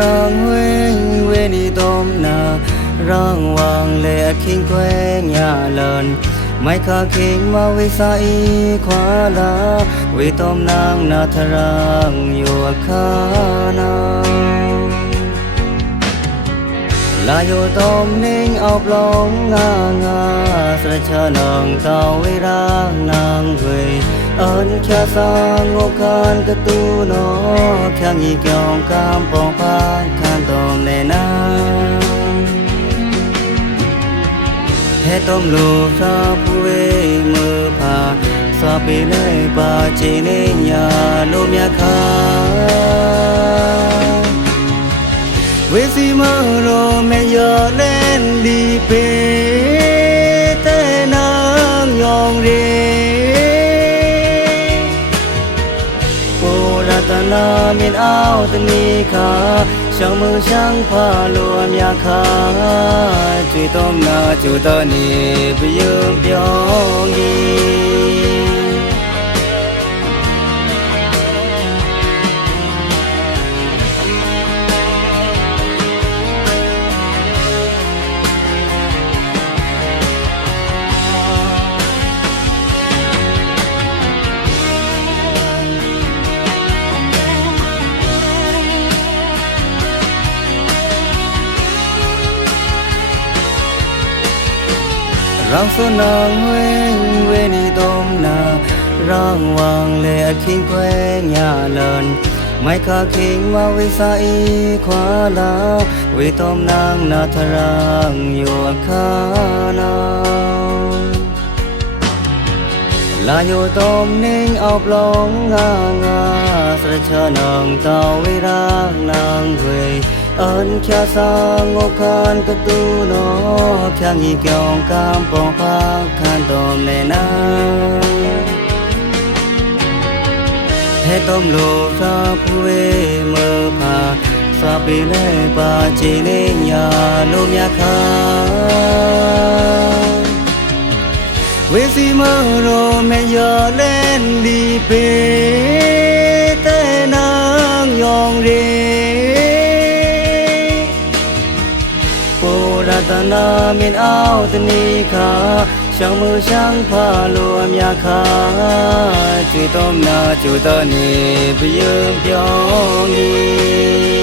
นางเวงเวนีตอมนาร่างวางและคิงแควงยาเลินไม่ขาคิงมาวิสาอีขวาลาวิตอมนางนาทรางอยู่ข้านาลาอยู่ตอมนิ่งเอาปลองงางาสระชานางเต่าวิรางนางเวอันแค่สร้างโอกาสกระตูนอแค่งีเกี่ยวกามปองพาคานตอมในนาให้ต้มลูกชาผู้เอมือพาสาปีเลยปาจีเนียลูมยาคาเวสีมาโรเมยอเล่นดีเปแต่นางยองเรโอรัตนามินเอาตนีขาช่างมือช่างพาลวมยาคาจุยต้มนาจุตอนีไปยืมเปียวงีร่างสนางเวงเวนีตอมนาร่างวางและคิงแควงยาเลินไม่ขาคิงมาวิสาอีขวาลาวิตอมนางนาทรางอยู่ข้านาลาอยู่ตอมนิ่งเอาปลองงางาสระชานางเต่าวิรางนางเวอันแค่สร้างโอกาสกระตูนอแค่งีเกี่ยวกามปองพาคานตอมในนาให้ต้มลูกชาผู้เอมือพาสาปีเลยปาจีเนียลูมยาคาเวสีมาโรเมยอเล่นดีเปแต่นางยองเรโอรัตนามินเอาตนีขาช่างมือช่างพาลวมยาคาจุยต้มนาจุตอนีไปยืมเปียวงี